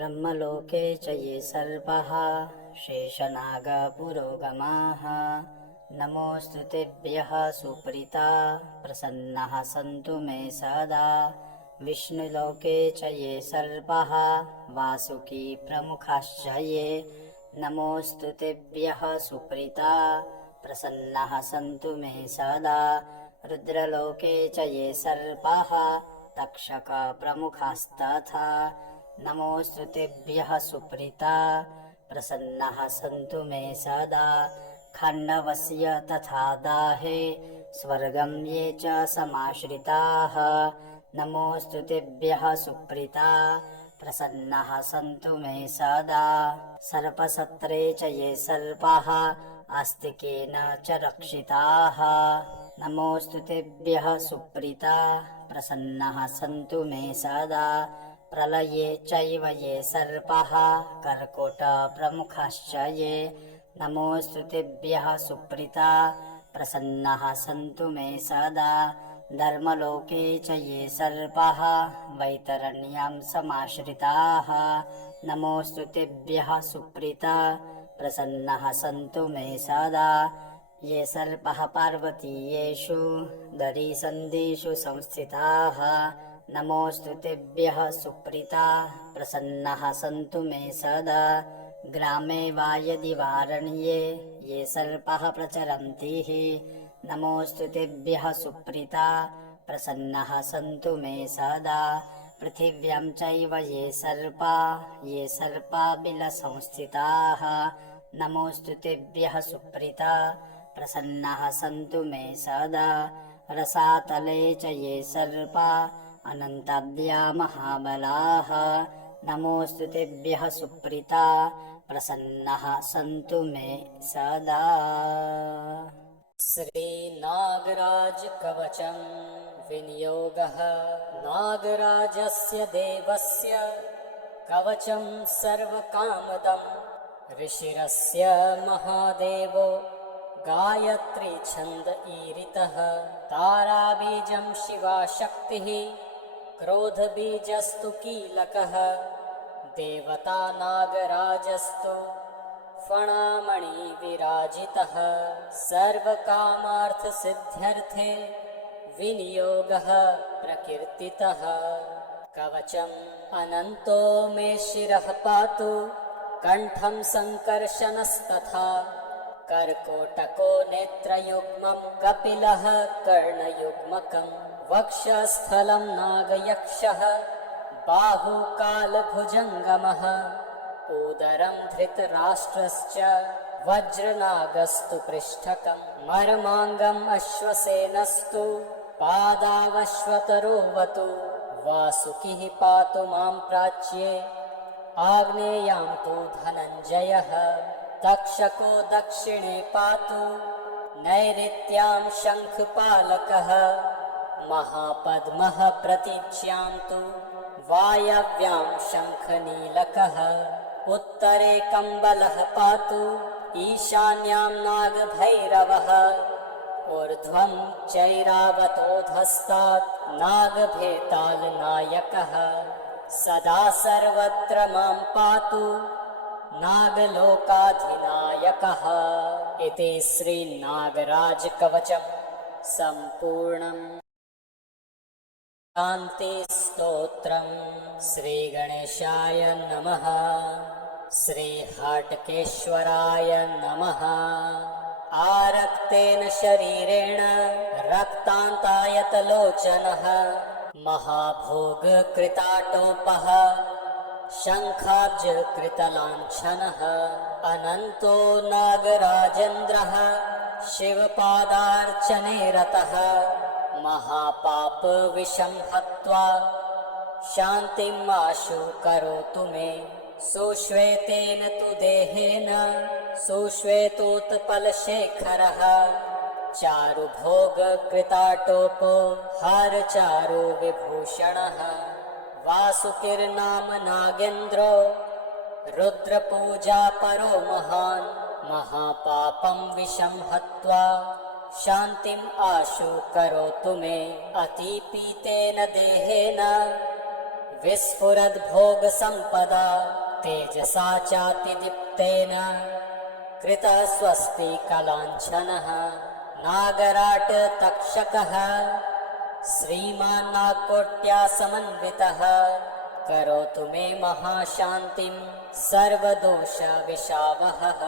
ब्रह्मलोके च ये सर्पः शेषनागपुरोगमाः नमोऽस्तु तेभ्यः सुप्रीता प्रसन्नाः सन्तु मे सदा। विष्णुलोके च ये सर्पाः वासुकी प्रमुखाश्च ये नमोऽस्तु तेभ्यः सुप्रीता प्रसन्नाः सन्तु मे सदा। रुद्रलोके च ये सर्पाः तक्षक प्रमुखास्तथा नमोऽस्तु तेभ्यः सुप्रीता प्रसन्नाः सन्तु मे सदा। खाण्डवस्य तथा दाहे स्वर्गं ये च समाश्रिताः नमोऽस्तु तेभ्यः सुप्रीता प्रसन्नाः सन्तु मे सदा। सर्पसत्रे च ये सर्पाः आस्तिकेन च रक्षिताः नमोऽस्तु तेभ्यः सुप्रीता प्रसन्नाः सन्तु मे सदा। प्रलये चैव ये सर्पाः कर्कोटप्रमुखाश्च ये नमोऽस्तु तेभ्यः सुप्रीता प्रसन्नाः सन्तु मे सदा। धर्मलोके च ये सर्पाः वैतरण्यां समाश्रिताः नमोऽस्तु तेभ्यः सुप्रीता प्रसन्नाः सन्तु मे सदा। ये सर्पाः पार्वतीयेषु दरीसन्धिषु संस्थिताः नमोऽस्तु तेभ्यः सुप्रीता प्रसन्नाः सन्तु मे सदा। ग्रामे वा यदि वारण्ये ये सर्पाः प्रचरन्ति नमोऽस्तु तेभ्यः सुप्रीता प्रसन्नाः सन्तु मे सदा। पृथिव्यां चैव ये सर्पा बिलसंस्थिताः नमोऽस्तु तेभ्यः सुप्रीता प्रसन्नाः सन्तु मे सदा। रसातले च ये सर्पा अनन्ताद्या महाबलाः नमोऽस्तु तेभ्यः सुप्रीता प्रसन्नाः सन्तु मे सदा। श्रीनागराज कवचं विनियोगः नागराजस्य देवस्य कवचं सर्वकामदं ऋषिरस्य महादेवो गायत्री छन्द ईरितः ताराबीजं शिवा शक्तिः क्रोधबीजस्तु कीलकः देवता नागराजस्तु फणामणि विराजितः सर्वकामार्थसिद्ध्यर्थे विनियोगः प्रकीर्तितः। कवचम् अनन्तो मे शिरः पातु कण्ठं सङ्कर्षणस्तथा कर्कोटको नेत्रयुग्मं कपिलः कर्णयुग्मकं वक्षस्थलं नागयक्षः बाहुकालभुजङ्गमः उदरं धृतराष्ट्रश्च वज्रनागस्तु पृष्ठकं मर्माङ्गम् अश्वसेनस्तु पादावश्वतरोवतु वासुकिः पातु मां प्राच्ये आग्नेयां तु धनञ्जयः तक्षको दक्षिणे पातु नैऋत्यां शङ्खपालकः महापद्मः प्रतीच्यां तु वायव्यां शङ्खनीलकः उत्तरे कम्बलः पातु ईशान्यां नागभैरवः ऊर्ध्वं चैरावतोधस्तात् नागभेतालनायकः सदा सर्वत्र मां पातु नागलोकाधिनायकः। इति श्रीनागराज कवचं सम्पूर्णम्। शान्ति स्तोत्रम्। श्रीगणेशाय नमः। श्रीहाटकेश्वराय नमः। आरक्तेन शरीरेण रक्तान्तायतलोचनः महाभोगकृताटोपः शङ्खाब्जकृतलाञ्छनः अनन्तो नागराजेन्द्रः शिवपादार्चने रतः महापापविषं हत्वा शान्तिम् आशु करोतु मे। सुश्वेतेन तु देहेन सुश्वेतोत्पलशेखरः चारुभोगकृताटोपो हारचारु विभूषणः वासुकिर्नाम नागेन्द्रो रुद्रपूजा परो महान् महापापं विषं हत्वा शान्तिम् आशु करोतु मे। अतिपीतेन देहेन विस्फुरद्भोगसम्पदा तेजसा चातिदीप्तेन कृतः स्वस्तिकलाञ्छनः नागराट्-तक्षकः श्रीमान् नागकोट्या समन्वितः करोतु मे महाशान्तिं सर्वदोषविशावहः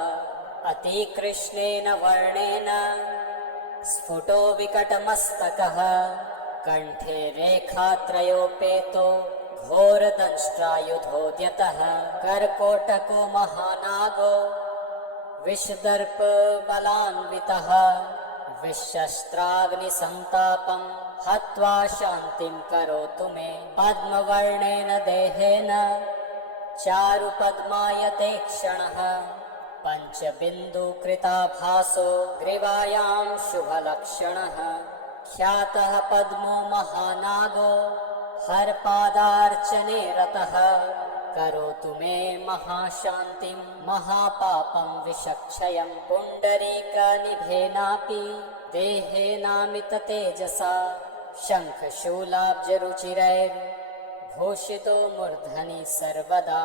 अतिकृष्णेन वर्णेन स्फुटो विकटमस्तकः कण्ठे रेखात्रयोपेतो घोरदंष्ट्रायुधोद्यतः कर्कोटको महानागो विषदर्पबलान्वितः विशस्त्राग्निसन्तापं हत्वा शान्तिं करोतु मे पद्मवर्णेन देहेन चारुपद्मायते क्षणः पञ्चबिन्दुकृताभासो ग्रीवायां शुभलक्षणः ख्यातः पद्मो महानागो हरपादार्चने रतः करोतु मे महाशान्तिं महापापं विषक्षयं पुण्डरीकनिभेनापि देहेनामिततेजसा शङ्खशूलाब्जरुचिरैर्भूषितो मूर्धनि सर्वदा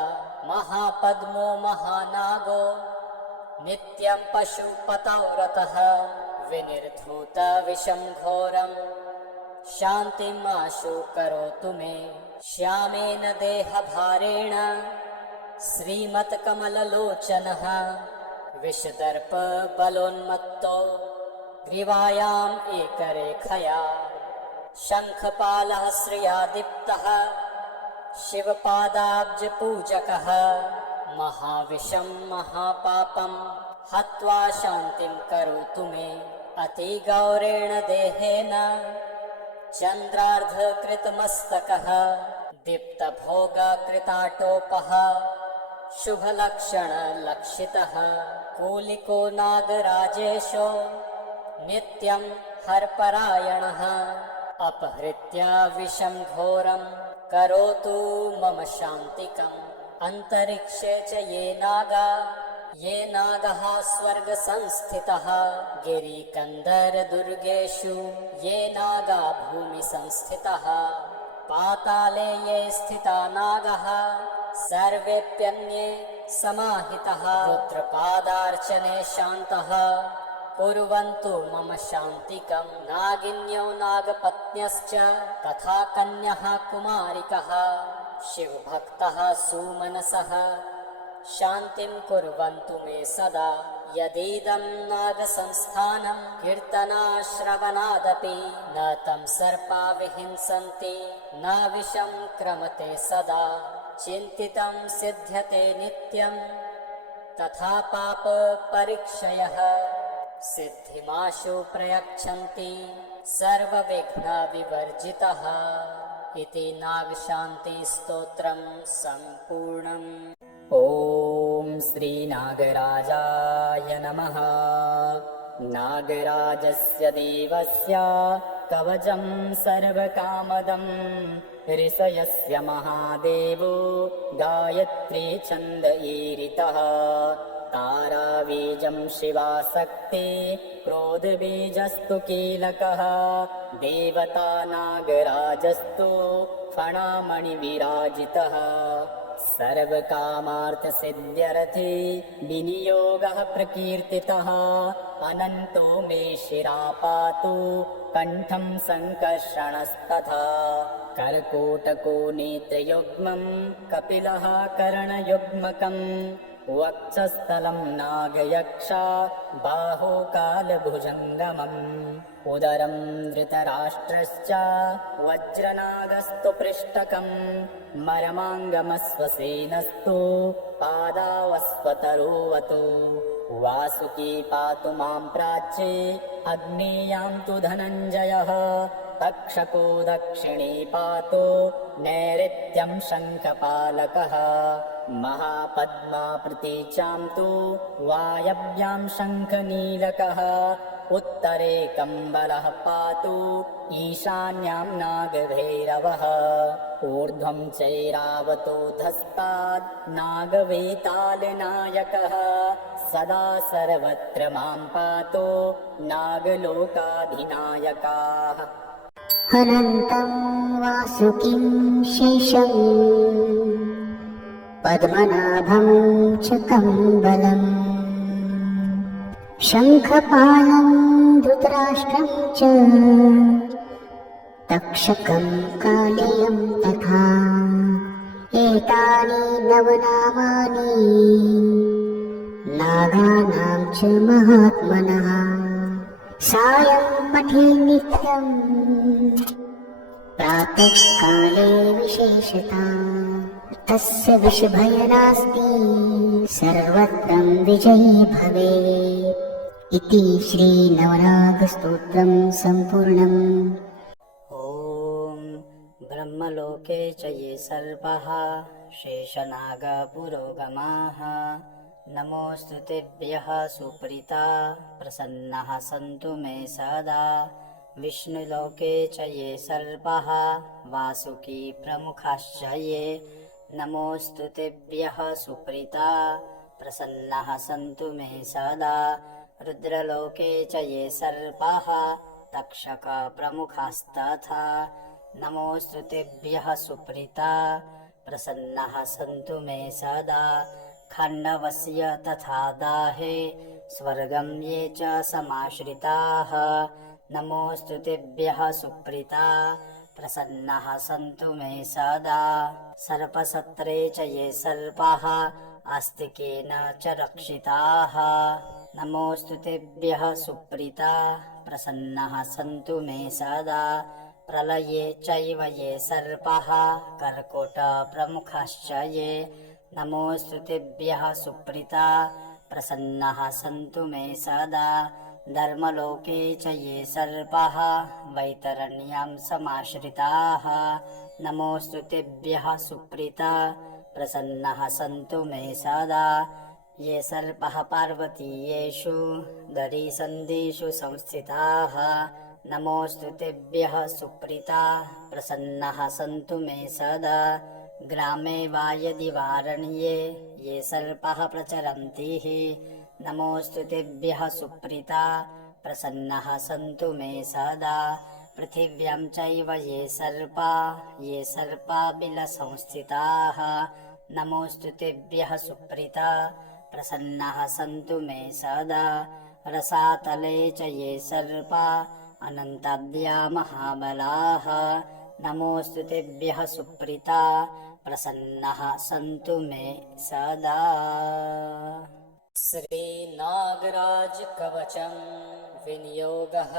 महापद्मो महानागो नित्यं पशुपतौ रतः विनिर्धूतविषं घोरं शान्तिमाशु करोतु मे श्यामेन देहभारेण श्रीमत्कमललोचनः विषदर्पबलोन्मत्तो ग्रीवायाम् एकरेखया शङ्खपालः श्रिया दीप्तः शिवपादाब्जपूजकः महाविषं महापापं हत्वा शान्तिं करोतु मे अतिगौरेण देहेन चन्द्रार्धकृतमस्तकः दीप्तभोगकृताटोपः शुभलक्षणलक्षितः कूलिको नागराजेशो नित्यं हरपरायणः अपहृत्य विषं घोरं करोतु मम शान्तिकम् अन्तरिक्षे च ये नागः स्वर्गसंस्थितः गिरिकन्दरदुर्गेषु ये नागा भूमिसंस्थितः पाताले ये स्थिता नागः सर्वेऽप्यन्ये समाहितः रुद्रपादार्चने शान्तः कुर्वन्तु मम शान्तिकम् नागिन्यो नागपत्न्यश्च तथा कन्यः कुमारिकः शिवभक्तः सुमनसः शान्तिं कुर्वन्तु मे सदा यदीदं नागसंस्थानं कीर्तनाश्रवणादपि न तं सर्पा विहिंसन्ति न विषं क्रमते सदा चिन्तितं सिद्ध्यते नित्यं तथा पापपरिक्षयः सिद्धिमाशु प्रयच्छन्ति सर्वविघ्नविवर्जितः इति नागशान्तिस्तोत्रं सम्पूर्णम्। ॐ श्रीनागराजाय नमः। नागराजस्य देवस्य कवचं सर्वकामदं ऋषयस्य महादेवो गायत्री छन्द ईरितः ताराबीजं शिवाशक्ति क्रोधबीजस्तु कीलकः देवता नागराजस्तु फणामणिविराजितः सर्वकामार्थसिद्ध्यर्थी विनियोगः प्रकीर्तितः अनन्तो मे शिरा पातु कण्ठं सङ्कर्षणस्तथा कर्कोटको नेत्रयुग्मं कपिलः कर्णयुग्मकम् वक्षस्थलं नागयक्षा बाहो कालभुजङ्गमम् उदरं धृतराष्ट्रश्च वज्रनागस्तु पृष्ठकम् मरमाङ्गमश्वसेनस्तु पादावस्वतरोवतु वासुकी पातु मां प्राच्ये अग्नेयां तु धनञ्जयः तक्षको दक्षिणे पातु नैऋत्यं शङ्खपालकः महापद्मा प्रतीचां तु वायव्यां शङ्खनीलकः उत्तरे कम्बलः पातु ईशान्यां नागभैरवः ऊर्ध्वं चैरावतोऽधस्ताद् नागवेतालनायकः सदा सर्वत्र मां पातु नागलोकाधिनायकाः। अनन्तं वासुकिं शेषम् पद्मनाभं च कम्बलम् शङ्खपालं धृतराष्ट्रं च तक्षकं कालेयं तथा एतानि नवनामानि नागानां च महात्मनः सायं पठे नित्यं प्रातःकाले विशेषतः तस्य विषभय नास्ति सर्वत्र विजयी भवेत् इति श्रीनवनागस्तोत्रं सम्पूर्णम्। ॐ ब्रह्मलोके च ये सर्पाः शेषनागपुरोगमाः नमोऽस्तु तेभ्यः सुप्रीता प्रसन्नाः सन्तु मे सदा। विष्णुलोके च ये सर्पाः वासुकी प्रमुखाश्च ये नमोऽस्तु तेभ्यः सुप्रीता प्रसन्नाः सन्तु मे सदा। रुद्रलोके च ये सर्पाः तक्षक प्रमुखास्तथा नमोऽस्तु तेभ्यः सुप्रीता प्रसन्नाः सन्तु मे सदा। खण्डवस्य तथा दाहे स्वर्गं ये च समाश्रिताः नमोऽस्तु तेभ्यः सुप्रीता प्रसन्नाः सन्तु मे सदा। सर्पसत्रे च ये सर्पाः आस्तिकेन च रक्षिताः नमोऽस्तु तेभ्यः सुप्रीता प्रसन्नाः सन्तु मे सदा। प्रलये चैव ये सर्पाः कर्कोटप्रमुखाश्च ये नमोऽस्तु तेभ्यः सुप्रीता प्रसन्नाः सन्तु मे सदा। धर्मलोके च ये सर्पाः वैतरण्यां समाश्रिताः नमोऽस्तु तेभ्यः सुप्रीता प्रसन्नाः सन्तु मे सदा। ये सर्पाः पार्वतीयेषु दरीसन्धिषु संस्थिताः नमोऽस्तु तेभ्यः सुप्रीता प्रसन्नाः सन्तु मे सदा। ग्रामे वा यदि वारण्ये ये सर्पाः प्रचरन्ति नमोऽस्तु तेभ्यः सुप्रीता प्रसन्नाः सन्तु मे सदा। पृथिव्यां चैव ये सर्पा बिलसंस्थिताः नमोऽस्तु तेभ्यः सुप्रीता प्रसन्नाः सन्तु मे सदा। रसातले च ये सर्पा अनन्ताद्या महाबलाः नमोऽस्तु तेभ्यः सुप्रीता प्रसन्नाः सन्तु मे सदा। श्रीनागराज कवचं विनियोगः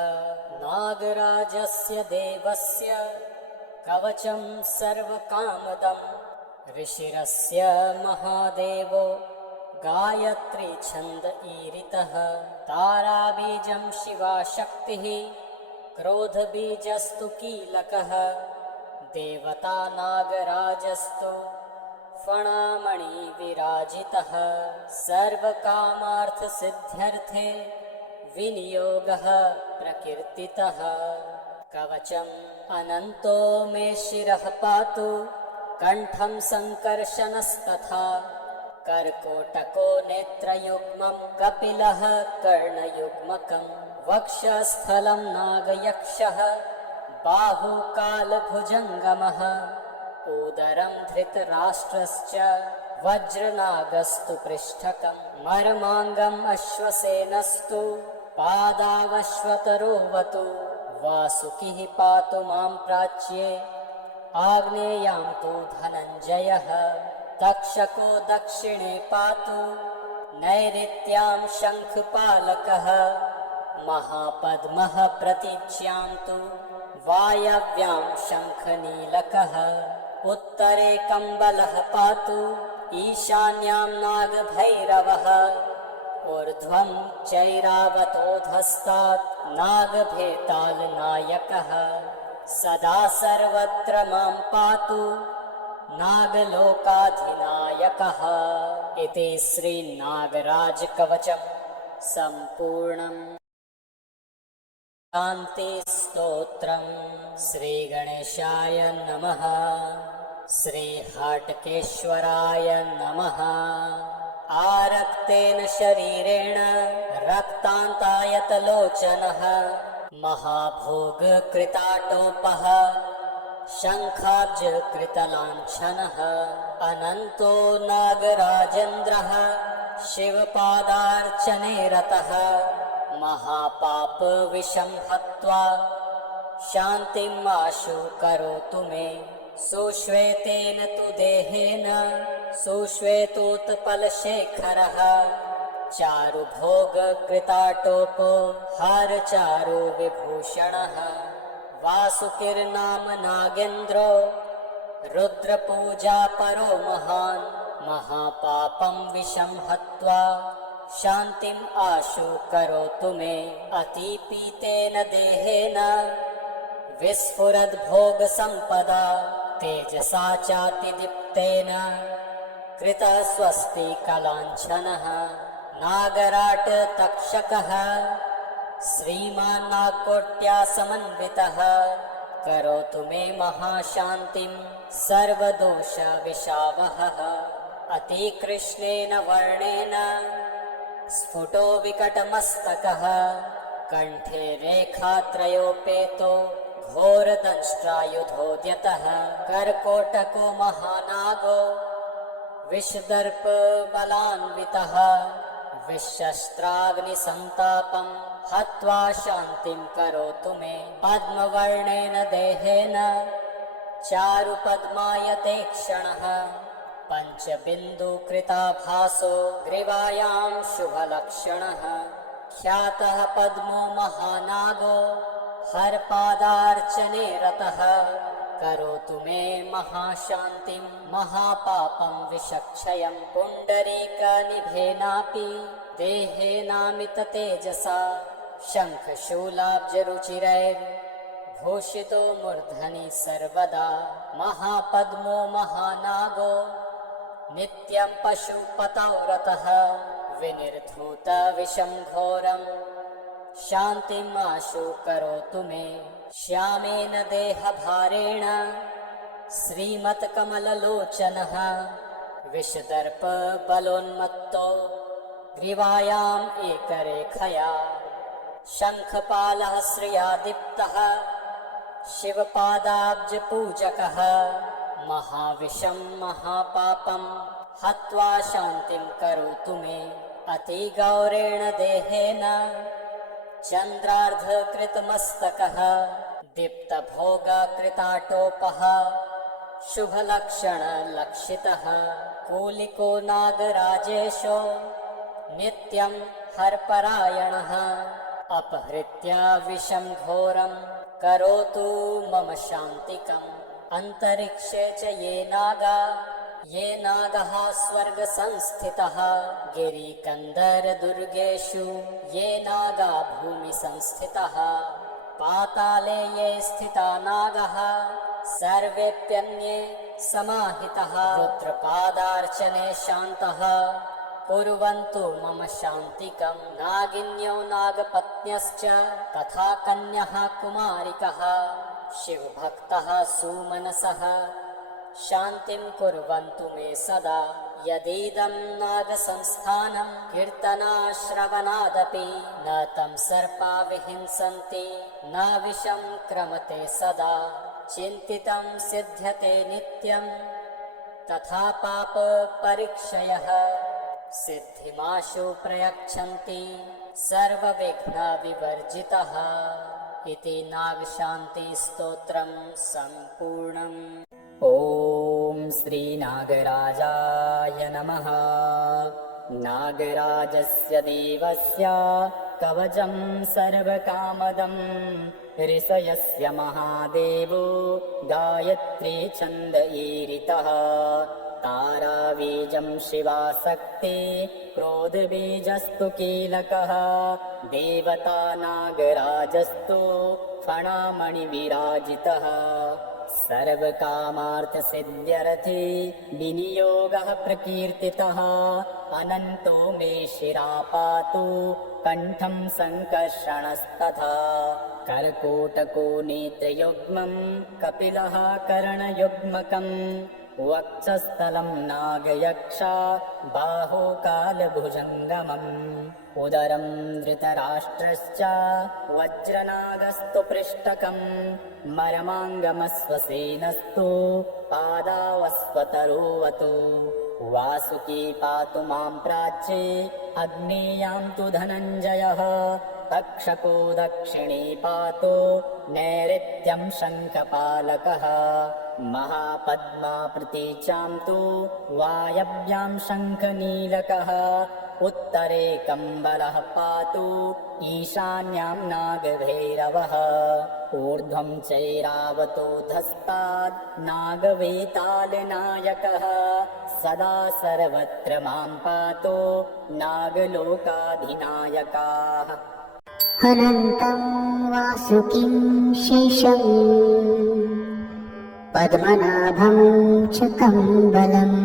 नागराजस्य देवस्य कवचं सर्वकामदं ऋषिरस्य महादेवो गायत्री छन्द ईरितः ताराबीजं शिवा शक्तिः क्रोधबीजस्तु कीलकः देवता नागराजस्तु फणामणि विराजितः सर्वकामार्थसिद्ध्यर्थे विनियोगः प्रकीर्तितः। कवचम् अनन्तो मे शिरः पातु कण्ठं सङ्कर्षणस्तथा कर्कोटको नेत्रयुग्मं कपिलः कर्णयुग्मकं वक्षस्थलं नागयक्षः बाहुकालभुजङ्गमः उदरं धृतराष्ट्रश्च वज्रनागस्तु पृष्ठकं मर्माङ्गम् अश्वसेनस्तु पादावश्वतरोवतु वासुकिः पातु मां प्राच्ये आग्नेयां तु धनञ्जयः तक्षको दक्षिणे पातु नैऋत्यां शङ्खपालकः महापद्मः प्रतीच्यां तु वायव्यां शङ्खनीलकः उत्तरे कम्बलः पातु ईशान्यां नागभैरवः ऊर्ध्वं चैरावतोऽधस्तात् नागभेतालनायकः सदा सर्वत्र मां पातु नागलोकाधिनायकः। इति श्रीनागराज कवचं सम्पूर्णम्। शान्ति स्तोत्रम्। श्रीगणेशाय नमः। श्रीहाटकेश्वराय नमः। आरक्तेन शरीरेण रक्तान्तायतलोचनः महाभोगकृताटोपः शङ्खाब्जकृतलाञ्छनः अनन्तो नागराजेन्द्रः शिवपादार्चने रतः महापापविषं हत्वा शान्तिम् आशु करोतु मे सुश्वेतेन तु देहेन सुश्वेतोत्पलशेखरः चारुभोगकृताटोपो हारचारु विभूषणः वासुकिर्नाम नागेन्द्रो रुद्रपूजा परो महान् महापापं विषं हत्वा शान्तिम् आशु करोतु मे अतिपीतेन देहेन विस्फुरद्भोगसम्पदा तेजसा चातिदीप्तेन कृतः स्वस्तिकलाञ्छनः नागराट तक्षकः श्रीमान् नागकोट्या समन्वितः करोतु मे महाशान्तिं सर्वदोषविशावहः अतिकृष्णेन वर्णेन स्फुटो विकटमस्तकः कण्ठे रेखात्रयोपेतो घोरदंष्ट्रायुधोद्यतः कर्कोटको महानागो विषदर्पबलान्वितः विशस्त्राग्निसन्तापं हत्वा शान्तिं करोतु मे पद्मवर्णेन देहेन चारुपद्मायते क्षणः पञ्चबिन्दुकृताभासो ग्रीवायां शुभलक्षणः ख्यातः पद्मो महानागो हरपादार्चने रतः करोतु मे महाशान्तिं महापापं विषक्षयं पुण्डरीकनिभेनापि देहेनामिततेजसा शङ्खशूलाब्जरुचिरैर्भूषितो मूर्धनि सर्वदा महापद्मो महानागो नित्यं पशुपतौ रतः विनिर्धूतविषं घोरं शान्तिम् आशु करोतु मे श्यामेन देहभारेण श्रीमत्कमललोचनः विषदर्पबलोन्मत्तो ग्रीवायाम् एकरेखया शङ्खपालः श्रिया दीप्तः शिवपादाब्जपूजकः महाविषं महापापं हत्वा शान्तिं करोतु मे अतिगौरेण देहेन चन्द्रार्धकृतमस्तकः दीप्तभोगकृताटोपः शुभलक्षणलक्षितः कूलिको नागराजेशो नित्यं हरपरायणः अपहृत्य विषं घोरं करोतु मम शान्तिकम् अन्तरिक्षे च ये नागः स्वर्गसंस्थितः गिरिकन्दरदुर्गेषु ये नागा भूमिसंस्थितः पाताले ये स्थिता नागः सर्वेऽप्यन्ये समाहितः रुद्रपादार्चने शान्तः कुर्वन्तु मम शान्तिकम् नागिन्यो नागपत्न्यश्च तथा कन्यः कुमारिकः शिवभक्तः सुमनसः शान्तिं कुर्वन्तु मे सदा यदीदं नागसंस्थानं कीर्तनाश्रवणादपि न तं सर्पा विहिंसन्ति न विषं क्रमते सदा चिन्तितं सिद्ध्यते नित्यं तथा पापपरिक्षयः सिद्धिमाशु प्रयच्छन्ति सर्वविघ्नविवर्जितः इति नागशान्तिस्तोत्रं सम्पूर्णम्। ॐ श्रीनागराजाय नमः। नागराजस्य देवस्य कवचं सर्वकामदं ऋषयस्य महादेवो गायत्री छन्द ईरितः ताराबीजं शिवाशक्ति क्रोधबीजस्तु कीलकः देवता नागराजस्तु फणामणिविराजितः सर्वकामार्थसिद्ध्यर्थी विनियोगः प्रकीर्तितः अनन्तो मे शिरा पातु कण्ठं सङ्कर्षणस्तथा कर्कोटको नेत्रयुग्मं कपिलः कर्णयुग्मकम् वक्षस्थलं नागयक्षा बाहो कालभुजङ्गमम् उदरं धृतराष्ट्रश्च वज्रनागस्तु पृष्ठकम् मरमाङ्गमश्वसेनस्तु पादावस्वतरोवतु वासुकी पातु मां प्राच्ये अग्नेयां तु धनञ्जयः तक्षको दक्षिणे पातु नैऋत्यं शङ्खपालकः महापद्मा प्रतीचां तु वायव्यां शङ्खनीलकः उत्तरे कम्बलः पातु ईशान्यां नागभैरवः ऊर्ध्वं चैरावतोऽधस्तात् नागवेतालनायकः सदा सर्वत्र मां पातु नागलोकाधिनायकाः अनन्तं वासुकिं शेषम् पद्मनाभं च कम्बलम्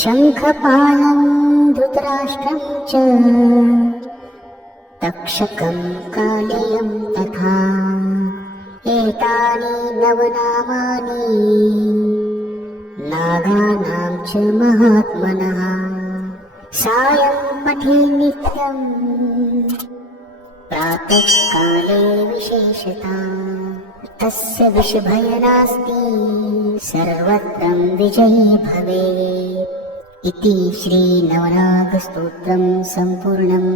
शङ्खपालं धृतराष्ट्रं च तक्षकं कालेयं तथा एतानि नवनामानि नागानां च महात्मनः सायं पठे नित्यम् प्रातःकाले विशेषता तस्य विषभय नास्ति सर्वत्र विजयी भवेत् इति श्रीनवनागस्तोत्रं सम्पूर्णम्।